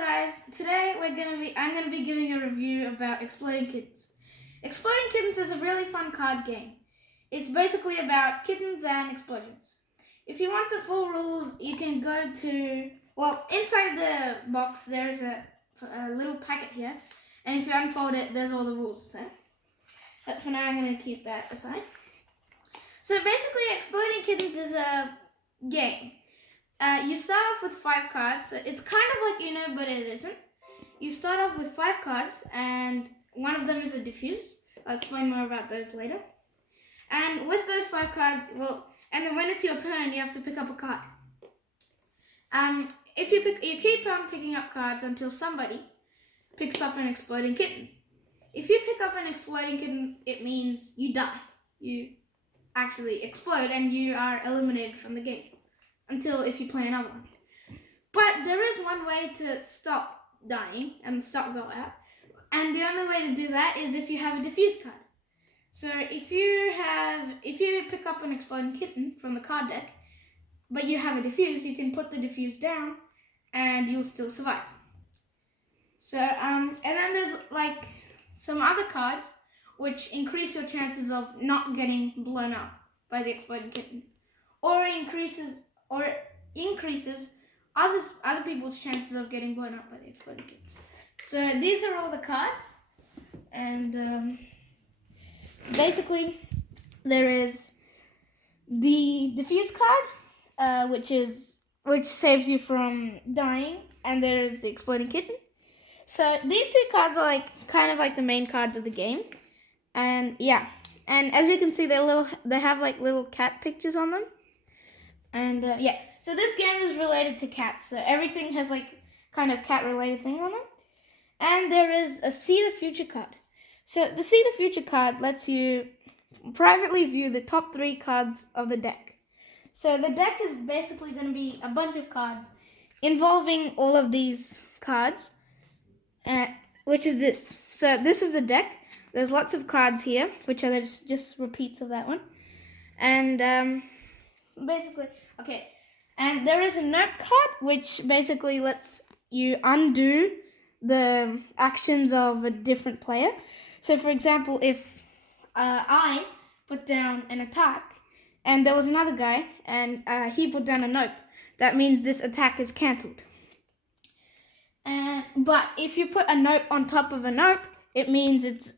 guys, today I'm gonna be giving a review about Exploding Kittens. Exploding Kittens is a really fun card game. It's basically about kittens and explosions. If you want the full rules, you can go to, inside the box there's a little packet here, and if you unfold it, there's all the rules there. But for now, I'm gonna keep that aside. So basically, Exploding Kittens is a game. You start off with 5 cards. So it's kind of like Uno, but it isn't. You start off with 5 cards, and one of them is a diffuse. I'll explain more about those later. And with those 5 cards, and then when it's your turn, you have to pick up a card. You keep on picking up cards until somebody picks up an exploding kitten. If you pick up an exploding kitten, it means you die. You actually explode, and you are eliminated from the game. Until if you play another one. But there is one way to stop dying and stop go out. And the only way to do that is if you have a diffuse card. So if you pick up an exploding kitten from the card deck, but you have a diffuse, you can put the diffuse down and you'll still survive. So and then there's like some other cards which increase your chances of not getting blown up by the exploding kitten. Or increases other people's chances of getting blown up by the exploding kittens. So these are all the cards, and basically there is the diffuse card, which saves you from dying, and there is the exploding kitten. So these 2 cards are kind of like the main cards of the game, and yeah. And as you can see, they have like little cat pictures on them. And so this game is related to cats. So everything has like kind of cat related thing on it. And there is a See the Future card. So the See the Future card lets you privately view the top 3 cards of the deck. So the deck is basically going to be a bunch of cards involving all of these cards, which is this. So this is the deck. There's lots of cards here, which are just repeats of that one. And basically, okay. And there is a note card, which basically lets you undo the actions of a different player. So, for example, if I put down an attack, and there was another guy, and he put down a nope, that means this attack is cancelled. But if you put a nope on top of a nope, it means it's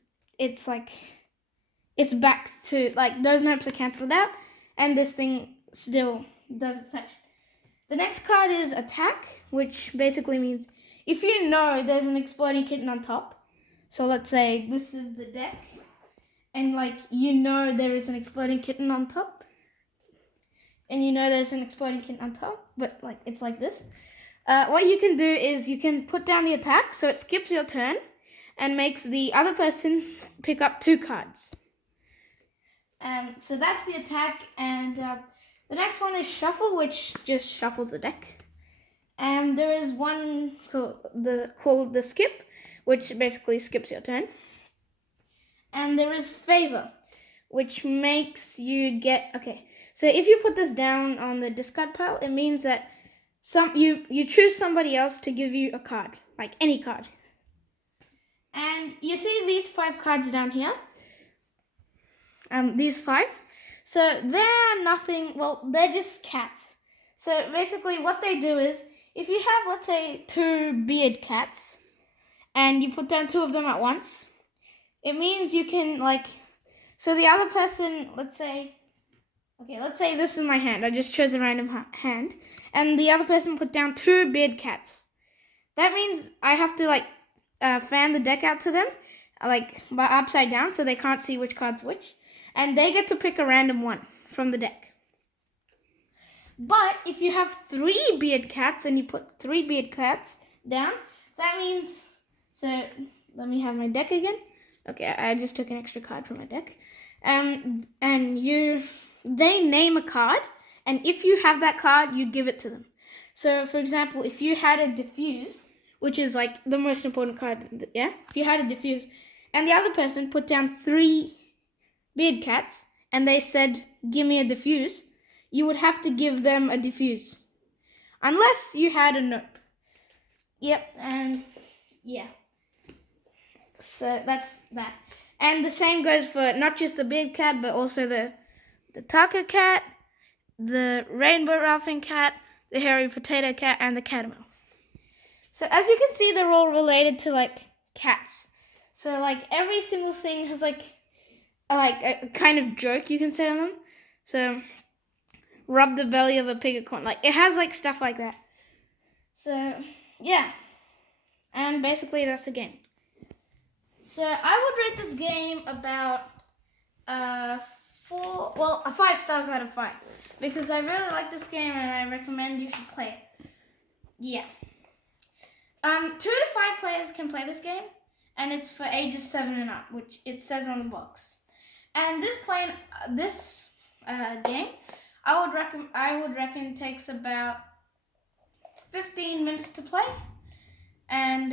back to, like, those nopes are cancelled out, and this thing still does its action. The next card is Attack, which basically means if you know there's an exploding kitten on top, so let's say this is the deck, and there is an exploding kitten on top, and there's an exploding kitten on top, but it's like this. What you can do is you can put down the attack, so it skips your turn, and makes the other person pick up 2 cards. So that's the attack, and the next one is Shuffle, which just shuffles the deck. And there is one called the Skip, which basically skips your turn. And there is Favor, which makes you so if you put this down on the discard pile, it means that you choose somebody else to give you a card, like any card. And you see these 5 cards down here. These 5. So they're nothing, they're just cats. So basically what they do is, if you have, let's say, 2 beard cats, and you put down 2 of them at once, it means you can, so the other person, let's say this is my hand. I just chose a random hand. And the other person put down 2 beard cats. That means I have to, fan the deck out to them, by upside down, so they can't see which card's which. And they get to pick a random one from the deck. But if you have 3 beard cats and you put 3 beard cats down, that means, so let me have my deck again. Okay, I just took an extra card from my deck. And they name a card, and if you have that card, you give it to them. So, for example, if you had a diffuse, which is the most important card, if you had a diffuse, and the other person put down 3 beard cats, and they said, give me a diffuse, you would have to give them a diffuse. Unless you had a nope. Yep, and yeah. So that's that. And the same goes for not just the big cat, but also the taco cat, the rainbow ralphing cat, the hairy potato cat, and the catamount. So as you can see, they're all related to like cats. So like every single thing has like a kind of joke you can say on them. So rub the belly of a pig a corn. Like it has like stuff like that. So yeah. And basically that's the game. So I would rate this game about 5 stars out of 5. Because I really like this game and I recommend you should play it. Yeah. 2 to 5 players can play this game, and it's for ages 7 and up, which it says on the box. And this game, I would reckon takes about 15 minutes to play, and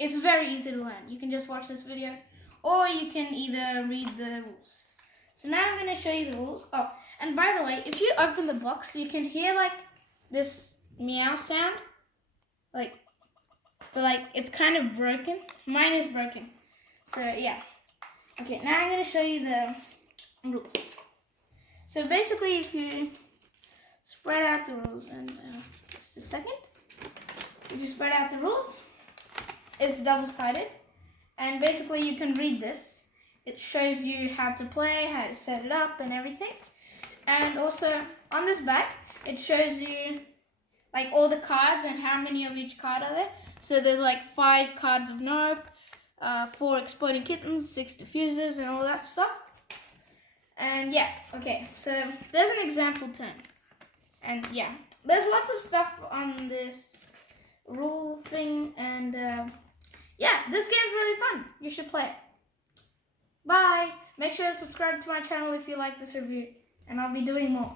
it's very easy to learn. You can just watch this video, or you can either read the rules. So now I'm going to show you the rules. Oh, and by the way, if you open the box, you can hear like this meow sound. Like it's kind of broken. Mine is broken. So yeah. Okay, now I'm going to show you the rules. So basically, if you spread out the rules, and just a second. If you spread out the rules, it's double-sided. And basically, you can read this. It shows you how to play, how to set it up, and everything. And also, on this back, it shows you like all the cards and how many of each card are there. So there's like 5 cards of Nope, 4 exploding kittens, 6 diffusers, and all that stuff. And yeah, okay, so there's an example turn. And yeah, there's lots of stuff on this rule thing. And yeah, this game's really fun. You should play it. Bye. Make sure to subscribe to my channel if you like this review. And I'll be doing more.